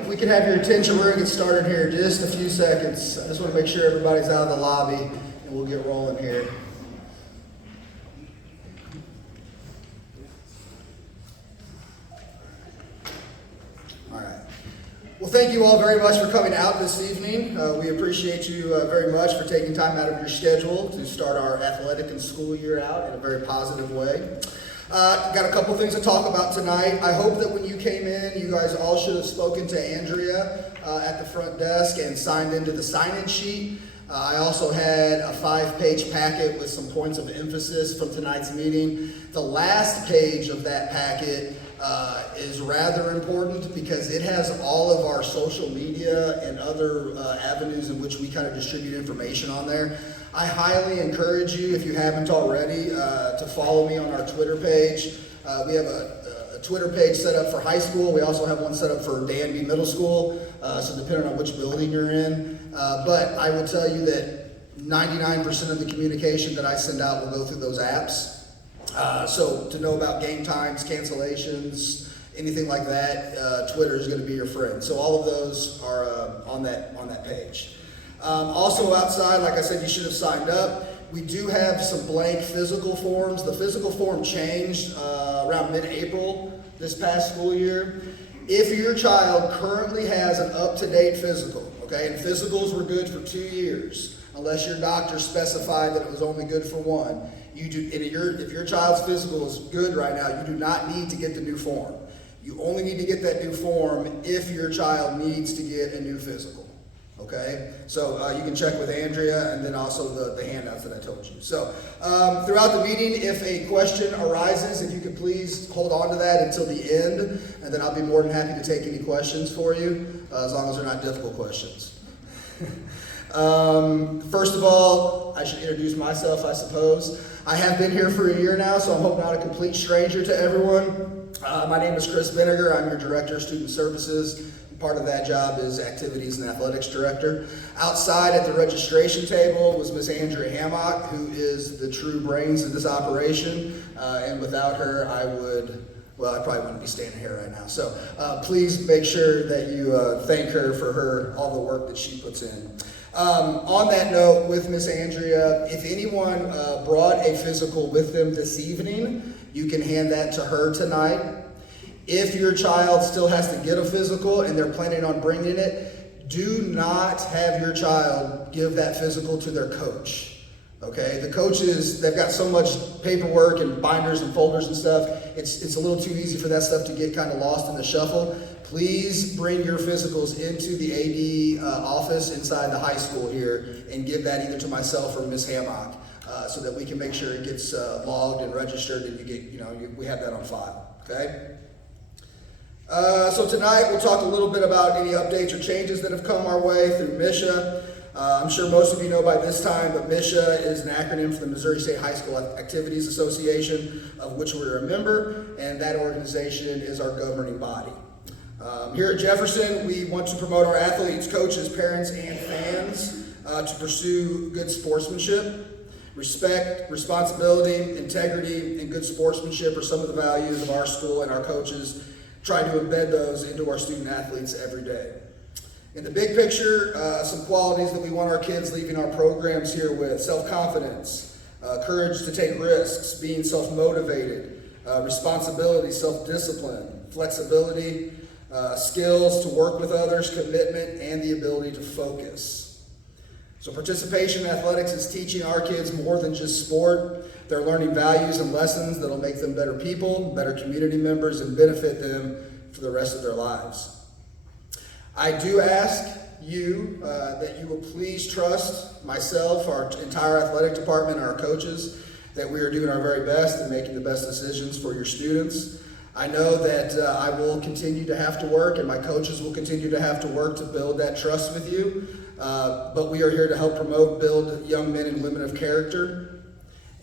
If we can have your attention, we're going to get started here in just a few seconds. I just want to make sure everybody's out of the lobby and we'll get rolling here. All right. Well, thank you all very much for coming out this evening. We appreciate you very much for taking time out of your schedule to start our athletic and school year out in a very positive way. Got a couple things to talk about tonight. I hope that when you came in, you guys all should have spoken to Andrea at the front desk and signed into the sign-in sheet. I also had a 5-page packet with some points of emphasis from tonight's meeting. The last page of that packet is rather important because it has all of our social media and other avenues in which we kind of distribute information on there. I highly encourage you, if you haven't already, to follow me on our Twitter page. We have a Twitter page set up for high school. We also have one set up for Danby Middle School, so depending on which building you're in. But I will tell you that 99% of the communication that I send out will go through those apps. So to know about game times, cancellations, anything like that, Twitter is going to be your friend. So all of those are on that page. Also outside, like I said, you should have signed up. We do have some blank physical forms. The physical form changed around mid-April this past school year. If your child currently has an up-to-date physical, okay, and physicals were good for 2 years, unless your doctor specified that it was only good for one, if your child's physical is good right now, you do not need to get the new form. You only need to get that new form if your child needs to get a new physical. Okay, so you can check with Andrea and then also the handouts that I told you. So throughout the meeting, if a question arises, if you could please hold on to that until the end, and then I'll be more than happy to take any questions for you, as long as they're not difficult questions. First of all, I should introduce myself, I suppose. I have been here for a year now, so I'm hoping not a complete stranger to everyone. My name is Chris Vinegar. I'm your Director of Student Services. Part of that job is Activities and Athletics Director. Outside at the registration table was Miss Andrea Hammock, who is the true brains of this operation. And without her, I probably wouldn't be standing here right now. So please make sure that you thank her for all the work that she puts in. On that note, with Miss Andrea, if anyone brought a physical with them this evening, you can hand that to her tonight. If your child still has to get a physical and they're planning on bringing it, do not have your child give that physical to their coach. Okay, the coaches, they've got so much paperwork and binders and folders and stuff, it's a little too easy for that stuff to get kind of lost in the shuffle. Please bring your physicals into the AD office inside the high school here and give that either to myself or Ms. Hammock so that we can make sure it gets logged and registered and we have that on file, okay? So tonight we'll talk a little bit about any updates or changes that have come our way through MISHA. I'm sure most of you know by this time, but MISHA is an acronym for the Missouri State High School Activities Association, of which we're a member, and that organization is our governing body. Here at Jefferson, we want to promote our athletes, coaches, parents, and fans to pursue good sportsmanship. Respect, responsibility, integrity, and good sportsmanship are some of the values of our school, and our coaches try to embed those into our student athletes every day. In the big picture, some qualities that we want our kids leaving our programs here with: self-confidence, courage to take risks, being self-motivated, responsibility, self-discipline, flexibility, skills to work with others, commitment, and the ability to focus. So participation in athletics is teaching our kids more than just sport. They're learning values and lessons that'll make them better people, better community members, and benefit them for the rest of their lives. I do ask you that you will please trust myself, our entire athletic department, and our coaches, that we are doing our very best and making the best decisions for your students. I know that I will continue to have to work, and my coaches will continue to have to work to build that trust with you, but we are here to help build young men and women of character.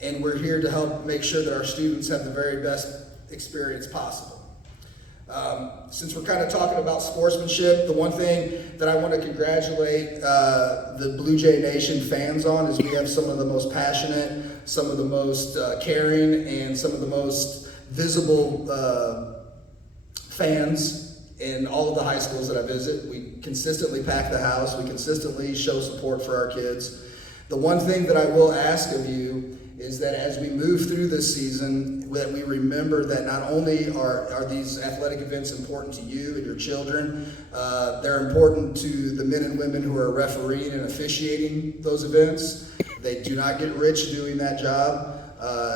And we're here to help make sure that our students have the very best experience possible. Since we're kind of talking about sportsmanship, the one thing that I want to congratulate the Blue Jay Nation fans on is we have some of the most passionate, some of the most caring, and some of the most visible fans in all of the high schools that I visit. We consistently pack the house. We consistently show support for our kids. The one thing that I will ask of you is that as we move through this season, that we remember that not only are these athletic events important to you and your children, they're important to the men and women who are refereeing and officiating those events. They do not get rich doing that job.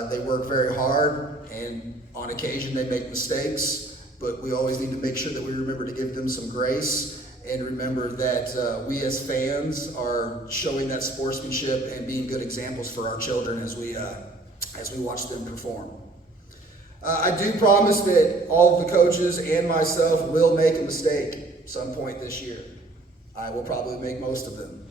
They work very hard, and on occasion they make mistakes, but we always need to make sure that we remember to give them some grace and remember that we as fans are showing that sportsmanship and being good examples for our children as we watch them perform. I do promise that all of the coaches and myself will make a mistake at some point this year. I will probably make most of them.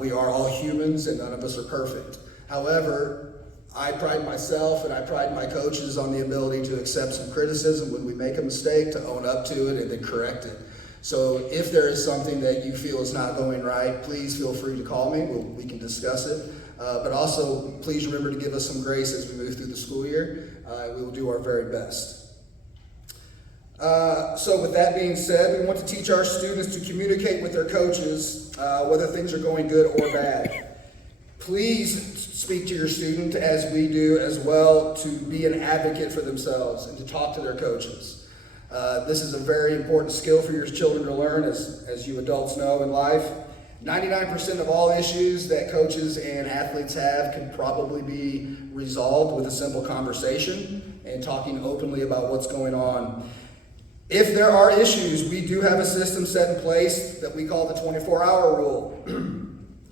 We are all humans and none of us are perfect. However, I pride myself and I pride my coaches on the ability to accept some criticism when we make a mistake, to own up to it and then correct it. So if there is something that you feel is not going right, please feel free to call me. We can discuss it. But also, please remember to give us some grace as we move through the school year. We will do our very best. So with that being said, we want to teach our students to communicate with their coaches, whether things are going good or bad. Please speak to your student, as we do as well, to be an advocate for themselves and to talk to their coaches. This is a very important skill for your children to learn, as you adults know in life. 99% of all issues that coaches and athletes have can probably be resolved with a simple conversation and talking openly about what's going on. If there are issues, we do have a system set in place that we call the 24-hour rule.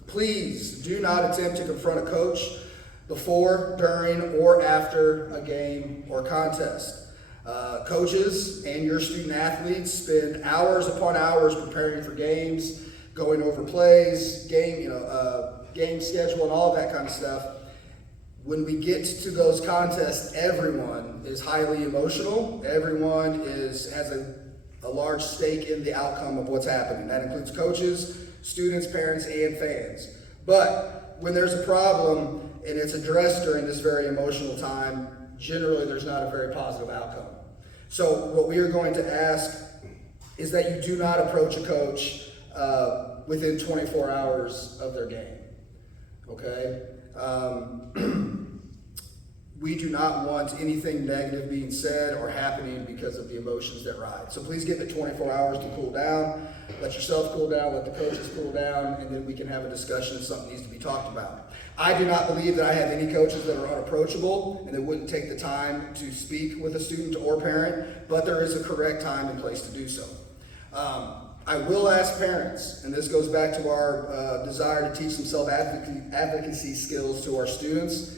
Please do not attempt to confront a coach before, during, or after a game or contest. Coaches and your student athletes spend hours upon hours preparing for games, going over plays, game schedule, and all of that kind of stuff. When we get to those contests, everyone is highly emotional. Everyone has a large stake in the outcome of what's happening. That includes coaches, students, parents, and fans. But when there's a problem and it's addressed during this very emotional time, generally there's not a very positive outcome. So what we are going to ask is that you do not approach a coach within 24 hours of their game, okay? We do not want anything negative being said or happening because of the emotions that ride. So please give it 24 hours to cool down. Let yourself cool down, let the coaches cool down, and then we can have a discussion if something needs to be talked about. I do not believe that I have any coaches that are unapproachable and that wouldn't take the time to speak with a student or parent, but there is a correct time and place to do so. I will ask parents, and this goes back to our desire to teach some self-advocacy skills to our students.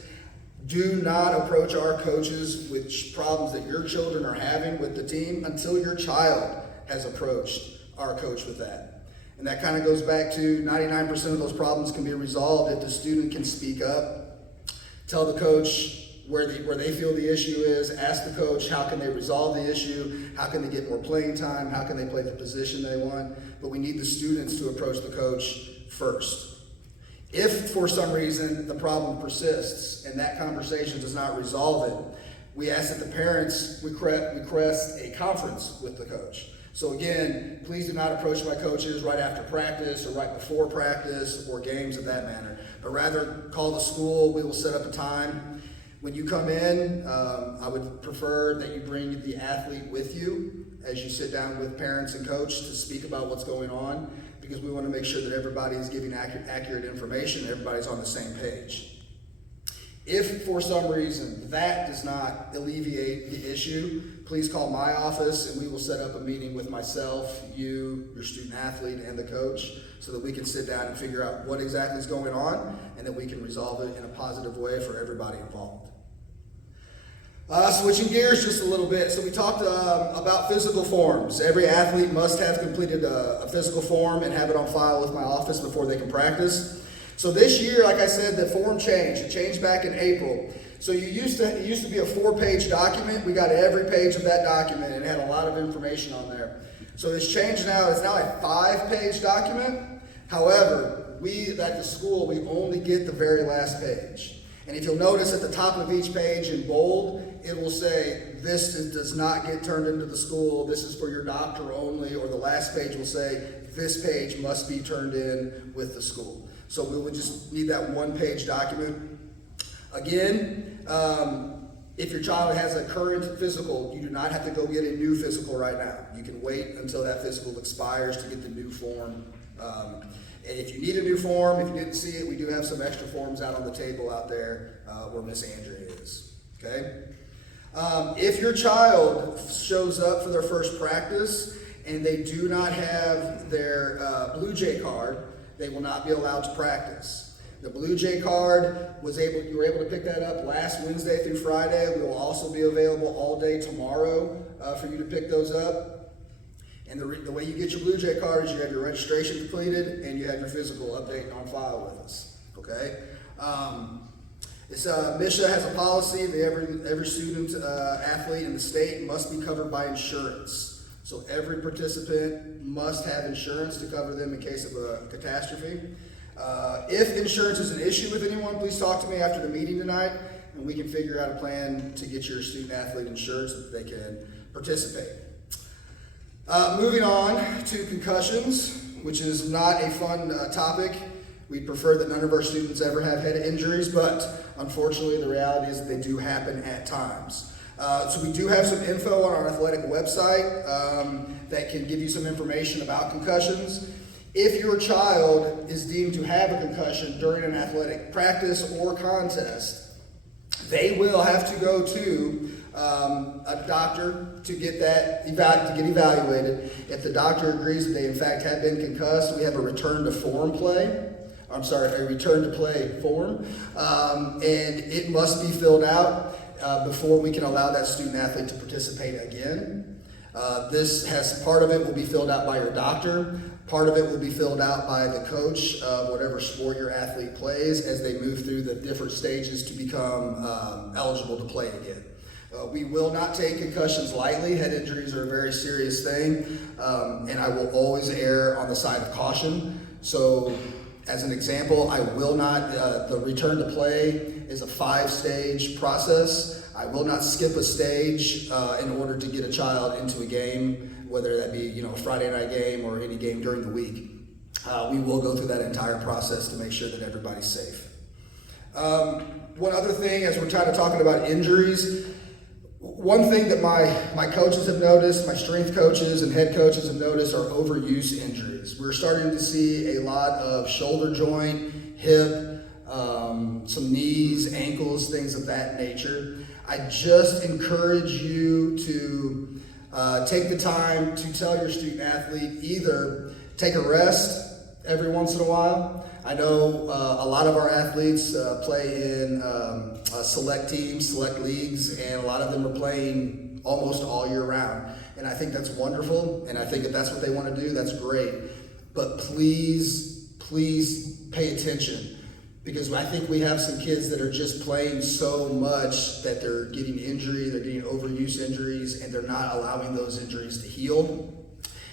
Do not approach our coaches with problems that your children are having with the team until your child has approached our coach with that. And that kind of goes back to 99% of those problems can be resolved if the student can speak up, tell the coach where they feel the issue is, ask the coach how can they resolve the issue, how can they get more playing time, how can they play the position they want. But we need the students to approach the coach first. If for some reason the problem persists and that conversation does not resolve it, we ask that the parents request a conference with the coach. So again, please do not approach my coaches right after practice or right before practice or games of that manner, but rather call the school. We will set up a time. When you come in, I would prefer that you bring the athlete with you as you sit down with parents and coach to speak about what's going on, because we want to make sure that everybody is giving accurate information, everybody's on the same page. If for some reason that does not alleviate the issue, please call my office and we will set up a meeting with myself, you, your student athlete, and the coach so that we can sit down and figure out what exactly is going on and that we can resolve it in a positive way for everybody involved. Switching gears just a little bit. So we talked about physical forms. Every athlete must have completed a physical form and have it on file with my office before they can practice. So this year, like I said, the form changed. It changed back in April. So it used to be a 4-page document. We got every page of that document and it had a lot of information on there. So it's changed now. It's now a 5-page document. However, we at the school, we only get the very last page. And if you'll notice at the top of each page in bold, it will say, this does not get turned into the school, this is for your doctor only, or the last page will say, this page must be turned in with the school. So we would just need that one-page document. Again, if your child has a current physical, you do not have to go get a new physical right now. You can wait until that physical expires to get the new form. And if you need a new form, if you didn't see it, we do have some extra forms out on the table out there where Miss Andrea is, okay? If your child shows up for their first practice and they do not have their Blue Jay card, they will not be allowed to practice. The Blue Jay card you were able to pick that up last Wednesday through Friday. We will also be available all day tomorrow for you to pick those up. And the way you get your Blue Jay card is you have your registration completed and you have your physical update on file with us. Okay. MSHA has a policy that every student athlete in the state must be covered by insurance. So every participant must have insurance to cover them in case of a catastrophe. If insurance is an issue with anyone, please talk to me after the meeting tonight, and we can figure out a plan to get your student athlete insured so that they can participate. Moving on to concussions, which is not a fun topic. We prefer that none of our students ever have head injuries, but unfortunately the reality is that they do happen at times. So we do have some info on our athletic website that can give you some information about concussions. If your child is deemed to have a concussion during an athletic practice or contest, they will have to go to a doctor to get evaluated. If the doctor agrees that they in fact have been concussed, we have a return to play form, and it must be filled out before we can allow that student athlete to participate again. Part of it will be filled out by your doctor. Part of it will be filled out by the coach of whatever sport your athlete plays as they move through the different stages to become eligible to play again. We will not take concussions lightly. Head injuries are a very serious thing, and I will always err on the side of caution. So, as an example, I will not, the return to play is a 5-stage process. I will not skip a stage in order to get a child into a game, whether that be a Friday night game or any game during the week. We will go through that entire process to make sure that everybody's safe. One other thing, as we're kind of talking about injuries, one thing that my coaches have noticed, my strength coaches and head coaches have noticed, are overuse injuries. We're starting to see a lot of shoulder joint, hip, some knees, ankles, things of that nature. I just encourage you to take the time to tell your student athlete, either take a rest every once in a while. I know a lot of our athletes play in select teams, select leagues, and a lot of them are playing almost all year round. And I think that's wonderful, and I think if that's what they want to do, that's great. But please pay attention, because I think we have some kids that are just playing so much that they're getting injury, they're getting overuse injuries, and they're not allowing those injuries to heal.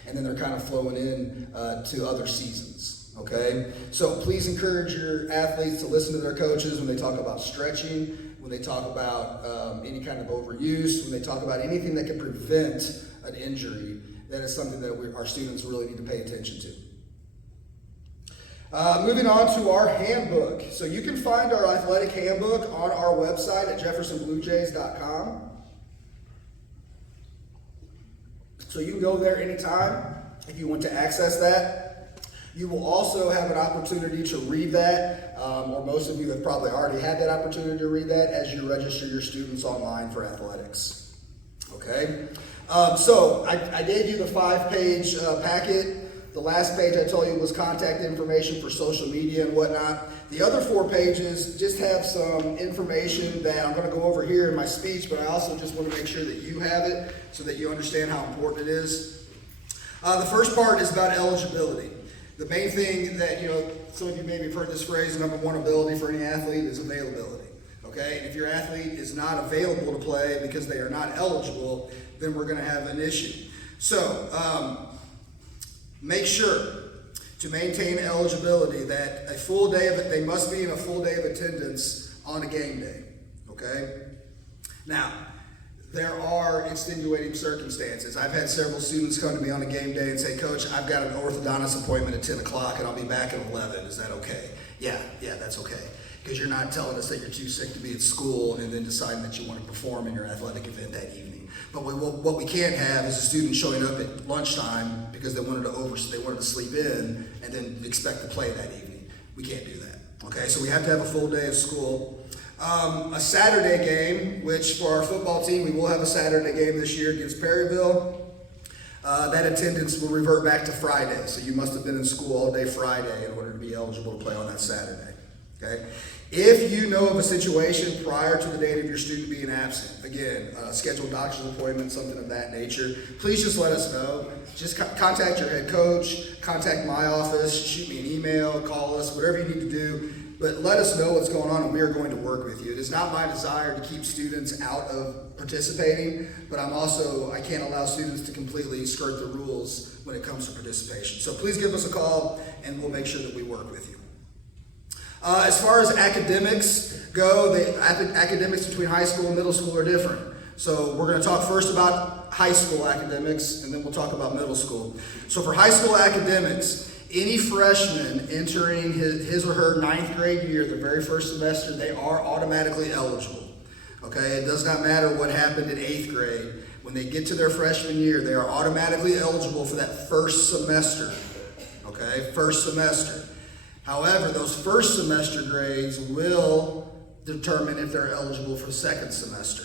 And then they're kind of flowing in to other seasons. Okay, so please encourage your athletes to listen to their coaches when they talk about stretching, when they talk about any kind of overuse, when they talk about anything that can prevent an injury. That is something that our students really need to pay attention to. Moving on to our handbook. So you can find our athletic handbook on our website at jeffersonbluejays.com. So you can go there anytime if you want to access that. You will also have an opportunity to read that, or most of you have probably already had that opportunity to read that as you register your students online for athletics. Okay? So I gave you the 5-page packet. The last page I told you was contact information for social media and whatnot. The other 4 pages just have some information that I'm going to go over here in my speech, but I also just want to make sure that you have it so that you understand how important it is. The first part is about eligibility. The main thing that, some of you maybe have heard this phrase, number one ability for any athlete is availability. Okay? And if your athlete is not available to play because they are not eligible, then we're going to have an issue. So, make sure to maintain eligibility that they must be in a full day of attendance on a game day. Okay? Now, there are extenuating circumstances. I've had several students come to me on a game day and say, Coach, I've got an orthodontist appointment at 10 o'clock and I'll be back at 11. Is that okay? Yeah, that's okay. Because you're not telling us that you're too sick to be at school and then deciding that you want to perform in your athletic event that evening. But what we can't have is a student showing up at lunchtime because they wanted to sleep in and then expect to play that evening. We can't do that. Okay, so we have to have a full day of school. A Saturday game, which for our football team, we will have a Saturday game this year against Perryville. That attendance will revert back to Friday. So you must have been in school all day Friday in order to be eligible to play on that Saturday. Okay? If you know of a situation prior to the date of your student being absent, again, scheduled doctor's appointment, something of that nature, please just let us know. Just contact your head coach, contact my office, shoot me an email, call us, whatever you need to do. But let us know what's going on and we are going to work with you. It is not my desire to keep students out of participating, but I can't allow students to completely skirt the rules when it comes to participation. So please give us a call and we'll make sure that we work with you. As far as academics go, the academics between high school and middle school are different. So we're going to talk first about high school academics and then we'll talk about middle school. So for high school academics, any freshman entering his or her ninth grade year, the very first semester, they are automatically eligible. Okay, it does not matter what happened in eighth grade. When they get to their freshman year, they are automatically eligible for that first semester. Okay, first semester. However, those first semester grades will determine if they're eligible for the second semester.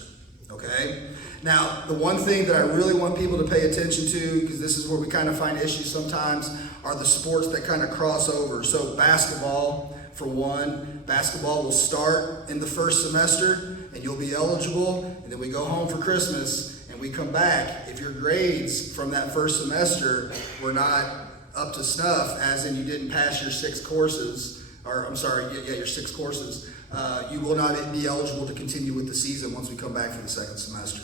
Okay? Now, the one thing that I really want people to pay attention to, because this is where we kind of find issues sometimes, are the sports that kind of cross over. So basketball, for one, basketball will start in the first semester and you'll be eligible, and then we go home for Christmas and we come back. If your grades from that first semester were not up to snuff, as in you didn't pass your 6 courses, your 6 courses, you will not be eligible to continue with the season once we come back for the second semester.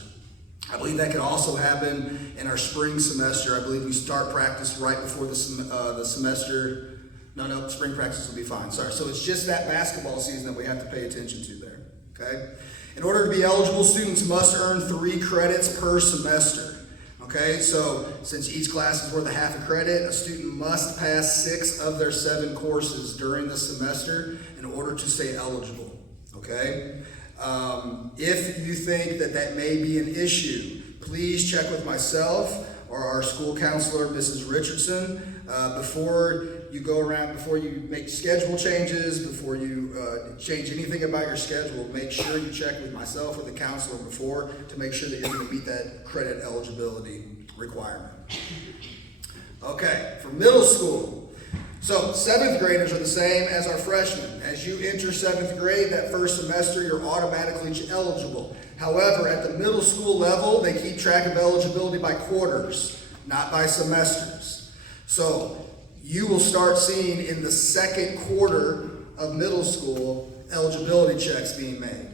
I believe that can also happen in our spring semester. I believe we start practice right before the semester. No, spring practice will be fine. Sorry. So it's just that basketball season that we have to pay attention to there. Okay? In order to be eligible, students must earn 3 credits per semester. Okay? So since each class is worth a half a credit, a student must pass 6 of their 7 courses during the semester in order to stay eligible. Okay? If you think that may be an issue, please check with myself or our school counselor, Mrs. Richardson, before you make schedule changes, before you change anything about your schedule. Make sure you check with myself or the counselor before to make sure that you're going to meet that credit eligibility requirement. Okay, for middle school. So 7th graders are the same as our freshmen. As you enter 7th grade, that first semester, you're automatically eligible. However, at the middle school level, they keep track of eligibility by quarters, not by semesters. So you will start seeing in the second quarter of middle school eligibility checks being made.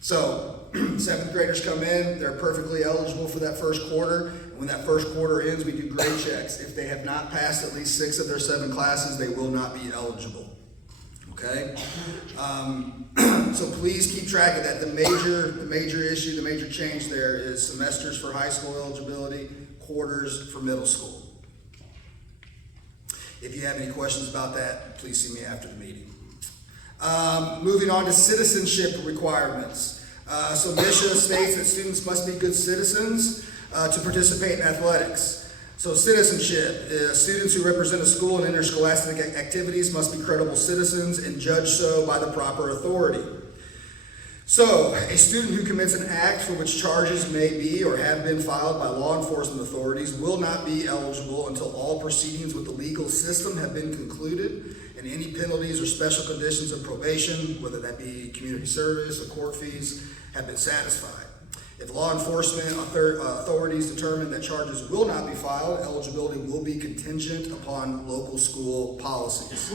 So 7th graders come in, they're perfectly eligible for that first quarter. And when that first quarter ends, we do grade checks. If they have not passed at least 6 of their 7 classes, they will not be eligible. Okay? So please keep track of that. The major issue, the major change there is semesters for high school eligibility, quarters for middle school. If you have any questions about that, please see me after the meeting. Moving on to citizenship requirements. So MISHA states that students must be good citizens to participate in athletics. So citizenship, students who represent a school in interscholastic activities must be credible citizens and judged so by the proper authority. So a student who commits an act for which charges may be or have been filed by law enforcement authorities will not be eligible until all proceedings with the legal system have been concluded and any penalties or special conditions of probation, whether that be community service or court fees, have been satisfied. If law enforcement authorities determine that charges will not be filed, eligibility will be contingent upon local school policies.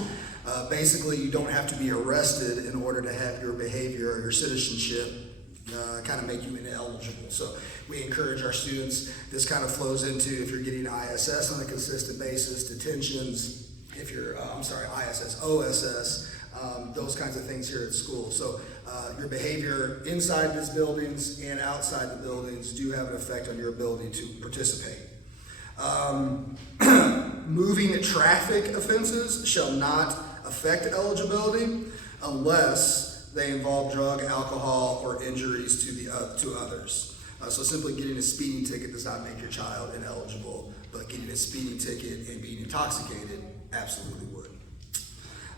Basically, you don't have to be arrested in order to have your behavior or your citizenship kind of make you ineligible. So we encourage our students, this kind of flows into if you're getting ISS on a consistent basis, detentions, if you're, ISS, OSS, those kinds of things here at school. So your behavior inside these buildings and outside the buildings do have an effect on your ability to participate. Moving traffic offenses shall not affect eligibility unless they involve drug, alcohol, or injuries to others. So simply getting a speeding ticket does not make your child ineligible, but getting a speeding ticket and being intoxicated absolutely would.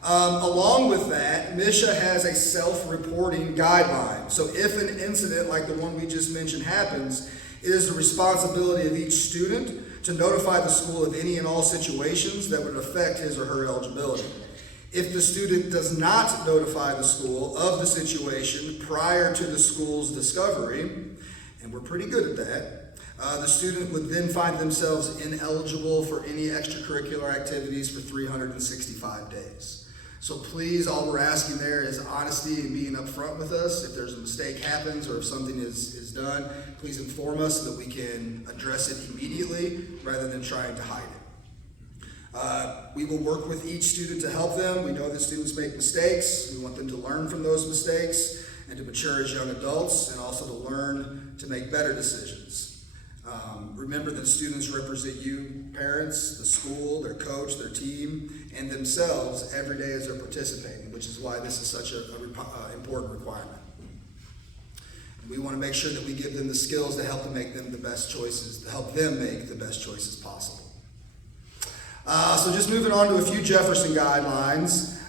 Along with that, MSHA has a self-reporting guideline. So if an incident like the one we just mentioned happens, it is the responsibility of each student to notify the school of any and all situations that would affect his or her eligibility. If the student does not notify the school of the situation prior to the school's discovery, and we're pretty good at that, the student would then find themselves ineligible for any extracurricular activities for 365 days. So please, all we're asking there is honesty and being upfront with us. If there's a mistake happens or if something is done, please inform us so that we can address it immediately rather than trying to hide it. We will work with each student to help them. We know that students make mistakes. We want them to learn from those mistakes and to mature as young adults and also to learn to make better decisions. Remember that students represent you, parents, the school, their coach, their team, and themselves every day as they're participating, which is why this is such an important requirement. We want to make sure that we give them the skills to help them make them the best choices, to help them make the best choices possible. So just moving on to a few Jefferson guidelines.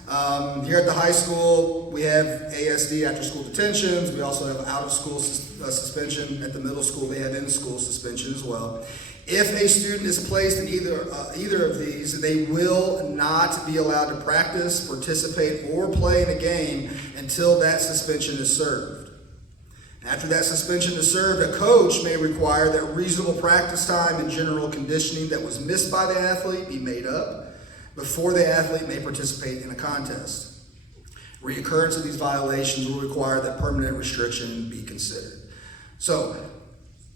Here at the high school, we have ASD after-school detentions. We also have out-of-school suspension. At the middle school, they have in-school suspension as well. If a student is placed in either of these, they will not be allowed to practice, participate, or play in a game until that suspension is served. After that suspension is served, a coach may require that reasonable practice time and general conditioning that was missed by the athlete be made up before the athlete may participate in a contest. Reoccurrence of these violations will require that permanent restriction be considered. So,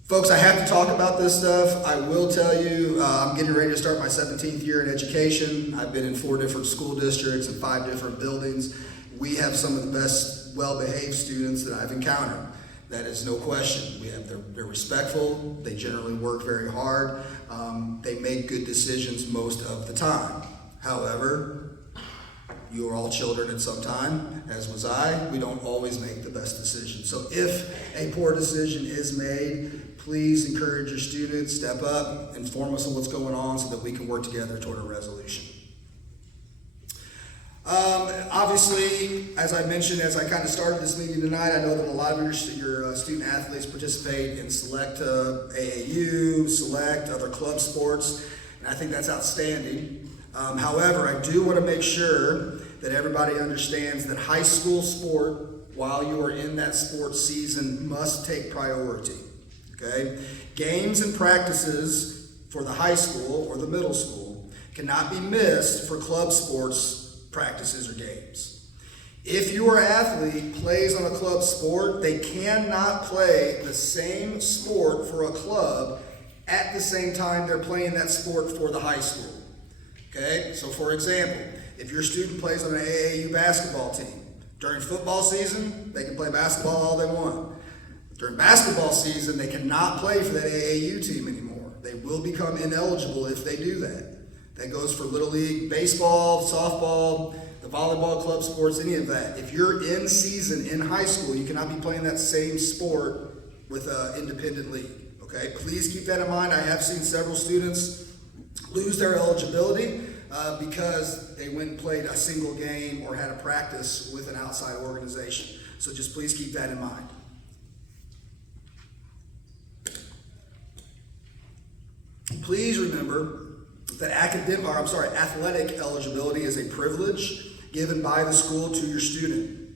folks, I have to talk about this stuff. I will tell you, I'm getting ready to start my 17th year in education. I've been in 4 different school districts and 5 different buildings. We have some of the best well-behaved students that I've encountered. That is no question. They're respectful. They generally work very hard. They make good decisions most of the time. However, you are all children at some time, as was I. We don't always make the best decisions. So if a poor decision is made, please encourage your students, step up, inform us of what's going on so that we can work together toward a resolution. Obviously, as I mentioned, as I kind of started this meeting tonight, I know that a lot of your student athletes participate in select AAU, select other club sports, and I think that's outstanding. However, I do want to make sure that everybody understands that high school sport, while you are in that sports season, must take priority. Okay? Games and practices for the high school or the middle school cannot be missed for club sports practices or games. If your athlete plays on a club sport, they cannot play the same sport for a club at the same time they're playing that sport for the high school. Okay, so for example, if your student plays on an AAU basketball team, during football season, they can play basketball all they want. During basketball season, they cannot play for that AAU team anymore. They will become ineligible if they do that. That goes for Little League baseball, softball, the volleyball club sports, any of that. If you're in season in high school, you cannot be playing that same sport with an independent league. Okay, please keep that in mind. I have seen several students lose their eligibility because they went and played a single game or had a practice with an outside organization. So just please keep that in mind. Please remember that athletic eligibility is a privilege given by the school to your student.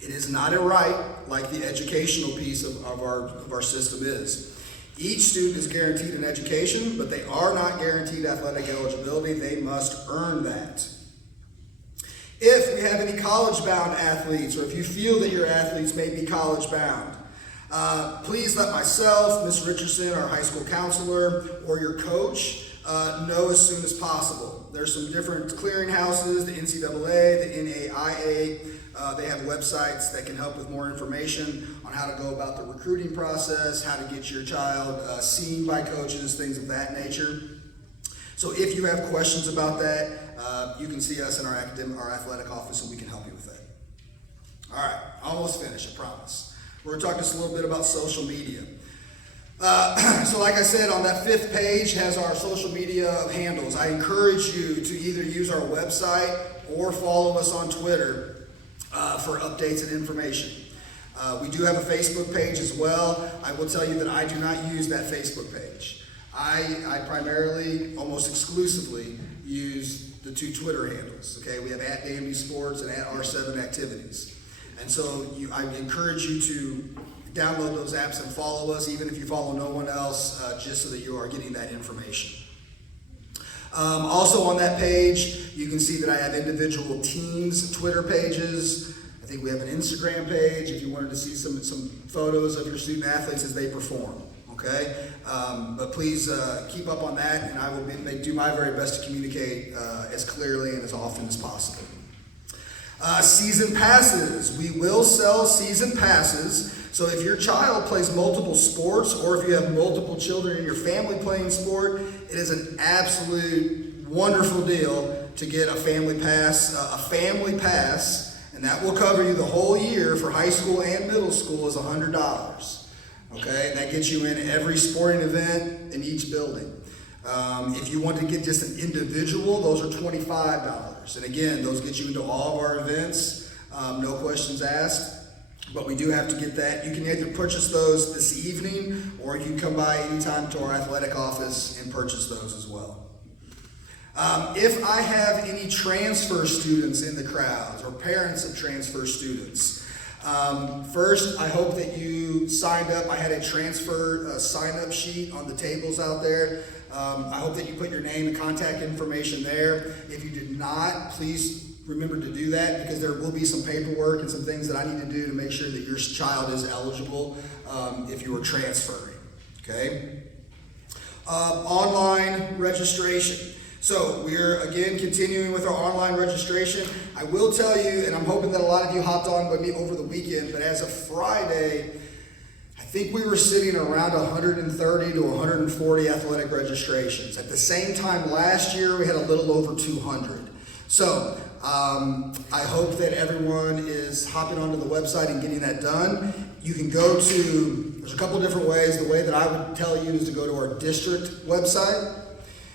It is not a right like the educational piece of our system is. Each student is guaranteed an education, but they are not guaranteed athletic eligibility. They must earn that. If we have any college-bound athletes, or if you feel that your athletes may be college-bound, please let myself, Ms. Richardson, our high school counselor, or your coach know as soon as possible. There's some different clearinghouses, the NCAA, the NAIA. They have websites that can help with more information on how to go about the recruiting process, how to get your child seen by coaches, things of that nature. So if you have questions about that, you can see us in our athletic office and we can help you with that. All right, almost finished, I promise. We're going to talk just a little bit about social media. So like I said, on that 5th page has our social media handles. I encourage you to either use our website or follow us on Twitter for updates and information. We do have a Facebook page as well. I will tell you that I do not use that Facebook page. I primarily, almost exclusively, use the 2 Twitter handles. Okay, we have @Danby Sports and @R-VII Activities. And so I encourage you to download those apps and follow us, even if you follow no one else, just so that you are getting that information. Also on that page, you can see that I have individual teams' Twitter pages. I think we have an Instagram page if you wanted to see some photos of your student athletes as they perform. Okay, but please keep up on that, and I will do my very best to communicate as clearly and as often as possible. Season passes. We will sell season passes. So if your child plays multiple sports, or if you have multiple children in your family playing sport, it is an absolute wonderful deal to get a family pass. And that will cover you the whole year for high school and middle school is $100. Okay, that gets you in every sporting event in each building. If you want to get just an individual, those are $25. And again, those get you into all of our events, no questions asked. But we do have to get that. You can either purchase those this evening, or you can come by anytime to our athletic office and purchase those as well. If I have any transfer students in the crowd, or parents of transfer students, first, I hope that you signed up. I had a transfer sign-up sheet on the tables out there. I hope that you put your name and contact information there. If you did not, please remember to do that, because there will be some paperwork and some things that I need to do to make sure that your child is eligible if you are transferring. Okay? Online registration. So we're again continuing with our online registration. I will tell you, and I'm hoping that a lot of you hopped on with me over the weekend, but as of Friday, I think we were sitting around 130 to 140 athletic registrations. At the same time last year, we had a little over 200. So I hope that everyone is hopping onto the website and getting that done. You can go to, there's a couple different ways. The way that I would tell you is to go to our district website.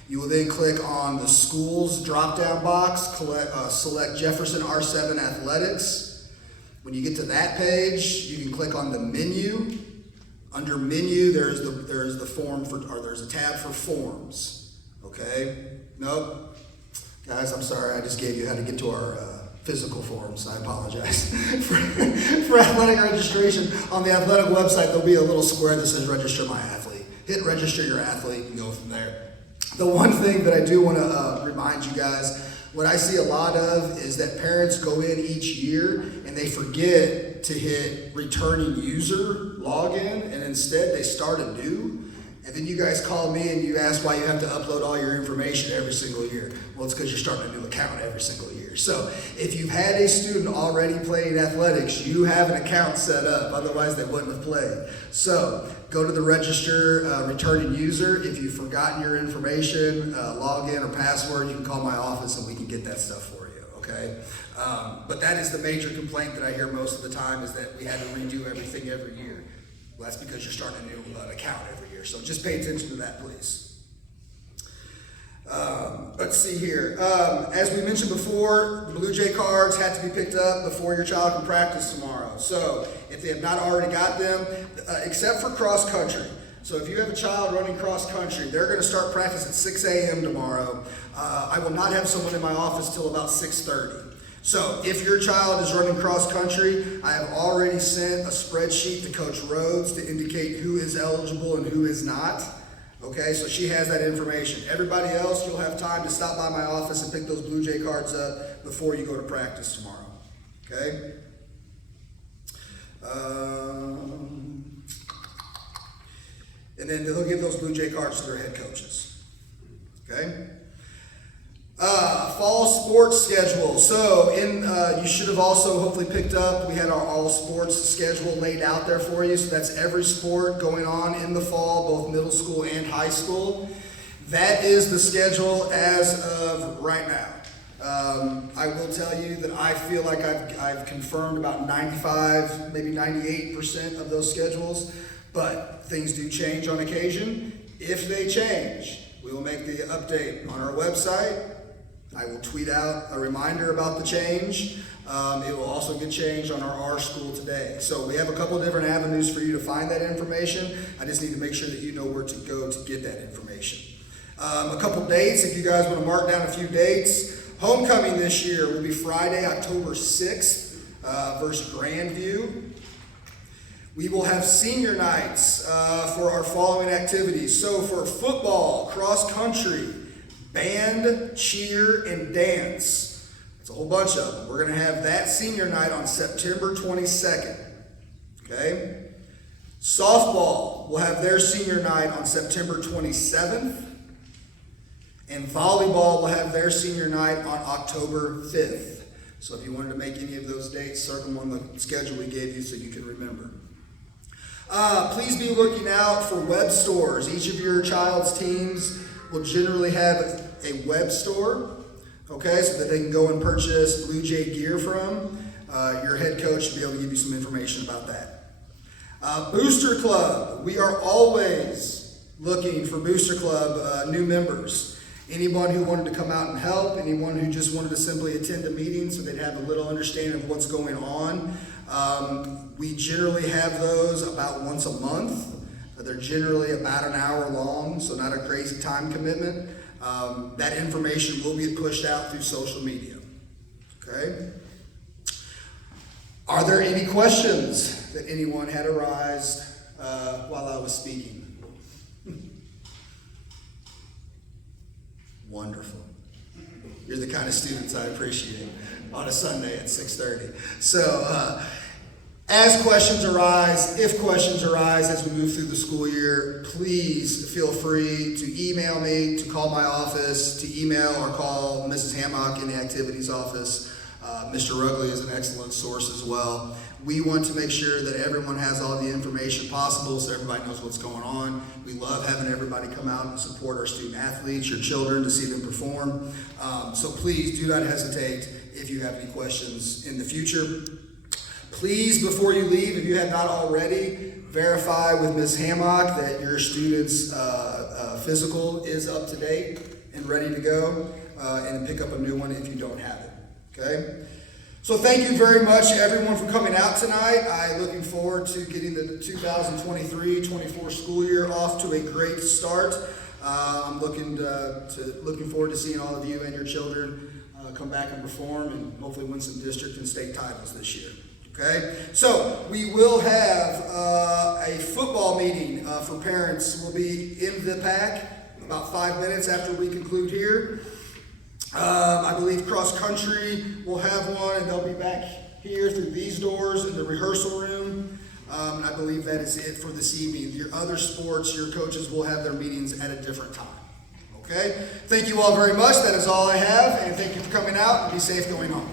You will then click on the schools drop-down box, select Jefferson R-VII Athletics. When you get to that page, you can click on the menu. Under menu, there's the form for, or there's a tab for forms. Okay? Nope. Guys, I'm sorry, I just gave you how to get to our physical forms. I apologize. For athletic registration, on the athletic website, there'll be a little square that says register my athlete. Hit register your athlete and go from there. The one thing that I do want to remind you guys, what I see a lot of is that parents go in each year and they forget to hit returning user login, and instead they start anew. And then you guys call me and you ask why you have to upload all your information every single year. Well, it's because you're starting a new account every single year. So if you've had a student already playing athletics, you have an account set up. Otherwise, they wouldn't have played. So go to the register returning user. If you've forgotten your information, login or password, you can call my office and we can get that stuff for you, okay? But that is the major complaint that I hear most of the time, is that we had to redo everything every year. Well, that's because you're starting a new account every year. So just pay attention to that, please. Let's see here. As we mentioned before, the Blue Jay cards had to be picked up before your child can practice tomorrow. So if they have not already got them, except for cross country. So if you have a child running cross country, they're going to start practice at 6 a.m. tomorrow. I will not have someone in my office till about 6:30. So if your child is running cross country, I have already sent a spreadsheet to Coach Rhodes to indicate who is eligible and who is not. Okay, so she has that information. Everybody else, you'll have time to stop by my office and pick those Blue Jay cards up before you go to practice tomorrow. Okay? And then they'll give those Blue Jay cards to their head coaches. Okay? Fall sports schedule. So you should have also hopefully picked up, we had our all sports schedule laid out there for you. So that's every sport going on in the fall, both middle school and high school. That is the schedule as of right now. I will tell you that I feel like I've confirmed about 95, maybe 98% of those schedules, but things do change on occasion. If they change, we will make the update on our website. I will tweet out a reminder about the change. It will also get changed on our R-School today. So we have a couple different avenues for you to find that information. I just need to make sure that you know where to go to get that information. A couple dates, if you guys want to mark down a few dates. Homecoming this year will be Friday, October 6th versus Grandview. We will have senior nights for our following activities. So for football, cross country, band, cheer, and dance. It's a whole bunch of them. We're going to have that senior night on September 22nd. Okay? Softball will have their senior night on September 27th. And volleyball will have their senior night on October 5th. So if you wanted to make any of those dates, circle them on the schedule we gave you so you can remember. Please be looking out for web stores. Each of your child's teams will generally have a web store, okay, so that they can go and purchase Blue Jay gear from. Your head coach should be able to give you some information about that. Booster Club. We are always looking for Booster Club new members. Anyone who wanted to come out and help, anyone who just wanted to simply attend a meeting so they'd have a little understanding of what's going on. We generally have those about once a month. They're generally about an hour long, so not a crazy time commitment. That information will be pushed out through social media. Okay? Are there any questions that anyone had arise while I was speaking? Wonderful. You're the kind of students I appreciate on a Sunday at 6:30. So, as questions arise, if questions arise as we move through the school year, please feel free to email me, to call my office, to email or call Mrs. Hammock in the activities office. Mr. Rugley is an excellent source as well. We want to make sure that everyone has all the information possible so everybody knows what's going on. We love having everybody come out and support our student athletes, your children, to see them perform. So please do not hesitate if you have any questions in the future. Please, before you leave, if you have not already, verify with Ms. Hammock that your student's physical is up to date and ready to go, and pick up a new one if you don't have it. Okay? So thank you very much, everyone, for coming out tonight. I'm looking forward to getting the 2023-24 school year off to a great start. I'm looking forward to seeing all of you and your children come back and perform and hopefully win some district and state titles this year. Okay, so we will have a football meeting for parents. We'll be in the pack about 5 minutes after we conclude here. I believe cross country will have one, and they'll be back here through these doors in the rehearsal room. I believe that is it for this evening. Your other sports, your coaches will have their meetings at a different time. Okay, thank you all very much. That is all I have, and thank you for coming out, and be safe going home.